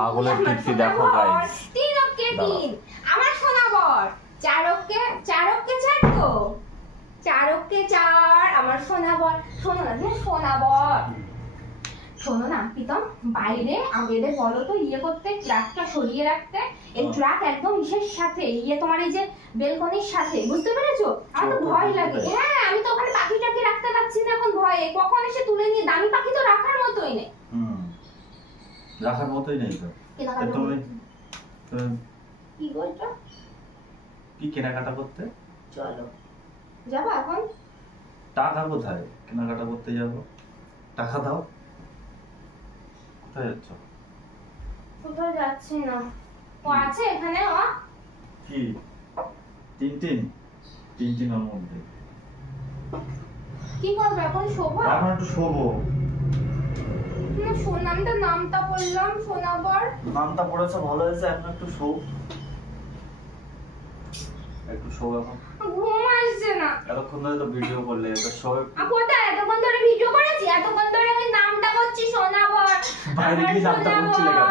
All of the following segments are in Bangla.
পাগলের কীর্তি দেখো গাইস। 3 অক্কে 3 আমার সোনা বর, 4 অক্কে 4 তো 4 অক্কে 4 আমার সোনা বর। শোনো না সোনা বর, শোনো না প্রীতম, বাইরে আমাদের বলো তো করতে, ট্রাকটা সরিয়ে রাখতে। এই ট্রাক একদম ইসের সাথে তোমার এই যে বেলকনির সাথে, বুঝতে পেরেছো? আমার তো ভয় লাগে। হ্যাঁ, আমি তো ওখানে পাখিটাকে রাখতে পারছি না এখন ভয়ে, কখন এসে তুলে নিয়ে। দামি পাখি তো রাখার মতোই নেই। রাখার মতোই নেই তো। তুমি কি বলছো? কি কেনাকাটা করতে? চলো যাবো এখন। টাকা কোথায়? কেনাকাটা করতে যাবো, টাকা দাও। কোথায় যাচ্ছ? কোথাও যাচ্ছি না। ও আছে এখানে। ও কি তিন ওর মধ্যে কি করবে এখন? শোবো এখন, একটু শোবো। নামটা বললাম সোনাবর, নামটা পড়েছে ভালো হয়েছে। এখন একটু শো, একটু শো। এখন ঘুম আসছে না। এতক্ষণ ধরে তো ভিডিও করলে, তো শো। কোথায় এতক্ষণ ধরে ভিডিও করেছি? এতক্ষণ ধরে আমি নামটা করছি সোনাবর। বাইরে কি নামটা করছিলে কেন?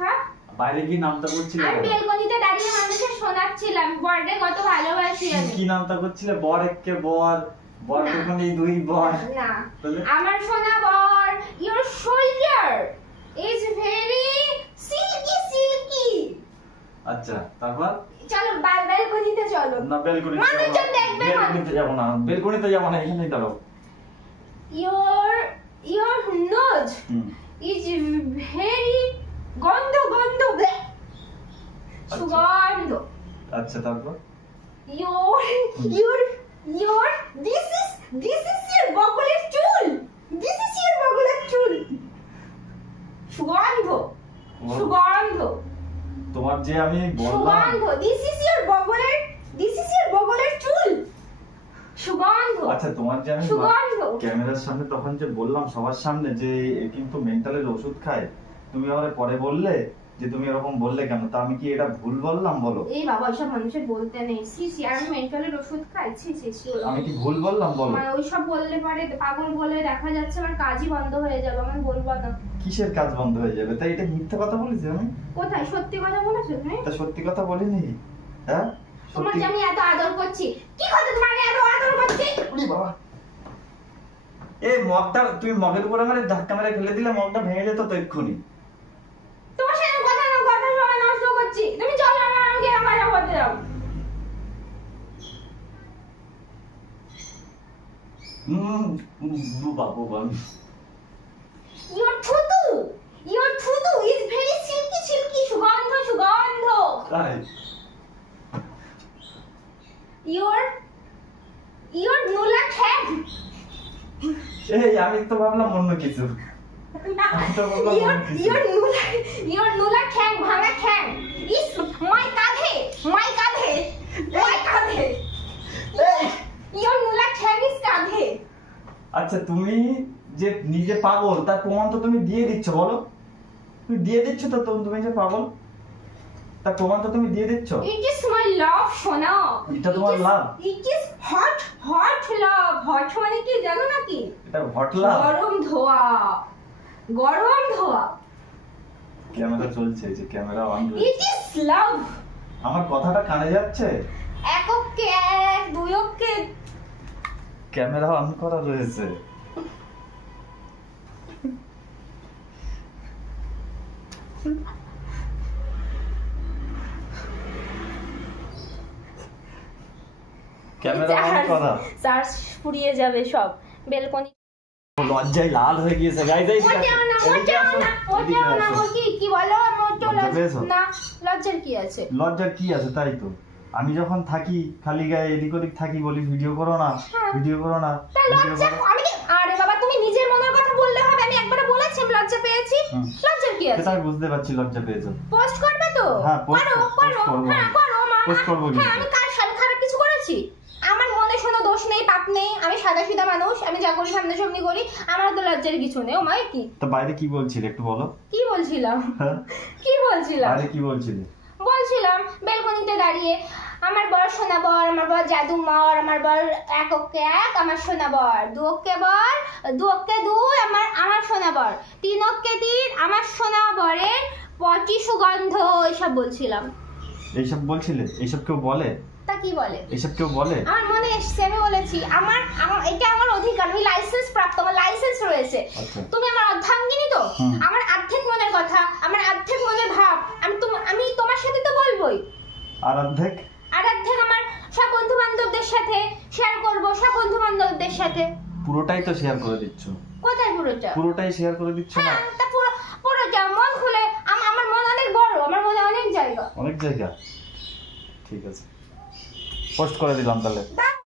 হ্যাঁ, বাইরে কি নামটা করছিলে আমি কেন? বেলকনিতে দাঁড়িয়ে মানুষের শোনাচ্ছিলাম বরকে কত ভালোবাসি আমি। কি নামটা করছিলে? বর একে বর, বর কোনখানে দুই বর না। আমার সোনাবর, your shoulder is very silky. আচ্ছা, তারপর চলো বেলকনিতে চলো। না, বেলকনিতে মানুষজন দেখবে। বেলকনিতে যাব না, বেলকনিতে যাব না, এখানেই দাঁড়াও। your nose is very গন্ধ সুগন্ধ। আচ্ছা, তারপর your this is your বগলের চুল, সুগন্ধ। তোমার যে আমি বললাম সুগন্ধ, this is your বগলের চুল, সুগন্ধ। আচ্ছা, তোমার যে আমি সুগন্ধ। ক্যামেরার সামনে তখন যে বললাম সবার সামনে যে এ কিন্তু মেন্টালের ওষুধ খায়, তুমি আবার পরে বললে যে তুমি এরকম বললে কেন? তা আমি কি এটা ভুল বললাম বলো? এই বাবা, ওইসব মানুষের বলতে নেই। আমি মেন্টালের ওষুধ খাই? আমি কি ভুল বললাম বলো? মানে ওইসব বললে পরে পাগল বলে দেখা যাচ্ছে, আমার কাজই বন্ধ হয়ে যাবে। আমি বলবো না। কিসের কাজ বন্ধ হয়ে যাবে? তাই এটা মিথ্যা কথা বলেছি আমি? কোথায় সত্যি কথা বলেছো তুমি? তা সত্যি কথা বলিনি। হ্যাঁ, তোমার যে আমি এত আদর করছি, কি কথা তোমাকে এত আদর করছি? ওরে বাবা, এই মগটা তুমি মগের উপরে মানে ধাক্কা মেরে ফেলে দিলে মগটা ভেঙে যেত তো এক্ষুনি। তোমার সাথে কথা সময় নষ্ট করছি। তুমি চলো, আমাকে আমার করতে দাও। বাবু বাবু, your থুতু is very silky, সুগন্ধ। তাই your নুলা ঠ্যাং। এই আমি তো ভাবলাম অন্য কিছু। your নুলা ঠ্যাং, ভাঙা ঠ্যাং is my কাঁধে। your নুলা ঠ্যাং is কাঁধে। আচ্ছা, তুমি যে নিজে পাগল তার প্রমাণ তো তুমি দিয়ে দিচ্ছ, বলো? তুমি দিয়ে দিচ্ছ তো, তুমি যে পাগল তার প্রমাণ তো তুমি দিয়ে দিচ্ছ। It is my love, সোনা। এটা তোমার লাভ? It is hot love. Hot মানে কি জানো নাকি? এটা হট লাভ। গরম ধোয়া। ক্যামেরা চলছে, যে ক্যামেরা অন রয়েছে। It is love. আমার কথাটা কানে যাচ্ছে? 1 অক্কে 1, 2 অক্কে। ক্যামেরা অন করা রয়েছে। ক্যামেরা অন করা। চার্জ ফুরিয়ে যাবে সব। বেলকনি লজ্জায় লাল হয়ে গিয়েছে। গাইস, কি বলো? না, লজ্জার কি আছে? লজ্জার কি আছে? তাই তো আমি যখন থাকি খালি গায়ে এদিক ওদিক থাকি, বলি ভিডিও করো না। আরে বাবা, তুমি নিজের মনের কথা বললে হবে? আমি একবার বলেছি লজ্জা পেয়েছি। লজ্জার কি আছে? সেটা বুঝতে পারছি লজ্জা পেয়েছো। পোস্ট করবে তো? হ্যাঁ, করো। হ্যাঁ, করো মা। পোস্ট করব। আমি কার সাথে খারাপ কিছু করেছি? আমার মনে শোনো দোষ নেই, পাপ নেই। আমি সাদাসিধা মানুষ, আমি যা করি সামনাসামনি করি। আমার তো লজ্জার কিছু নেই। ও মা, কি তো বাইরে কি বলছিলে একটু বলো? কি বলছিলাম? বাইরে কি বলছিলে? বলছিলাম বেলকনিতে দাঁড়িয়ে আমার বর সোনা বর, আমার বর জাদুমর, আমার বর 1 অক্কে 1 আমার সোনা বর, 2 অক্কে বর, 2 অক্কে 2 আমার সোনা বর, 3 অক্কে 3 আমার সোনা বরের পটি সুগন্ধ এসব বলছিলাম। এইসব বলছিলে? এইসব কেউ বলে? তা কি বলে? এইসব কেউ বলে? আমার মনে এসছে, আমি বলেছি। আমার এটা আমার অধিকার, আমি লাইসেন্স প্রাপ্ত, আমার লাইসেন্স রয়েছে। আচ্ছা। তুমি আমার অর্ধাঙ্গিনী তো, আমার অর্ধেক মনের কথা, আমার অর্ধেক মনের ভাব আমি তোমার সাথে তো বলবোই। আর অর্ধেক? আর অর্ধেক আমার সব বন্ধু বান্ধবদের সাথে শেয়ার করব, সব বন্ধু বান্ধবদের সাথে। পুরোটাই তো শেয়ার করে দিচ্ছ। কোথায় পুরোটা? পুরোটাই শেয়ার করে দিচ্ছ না? হ্যাঁ, তা পুরোটা মন খুলে। আমার মন অনেক বড়, আমার মনে অনেক জায়গা। অনেক জায়গা। ঠিক আছে, পোস্ট করে দিলাম তাহলে।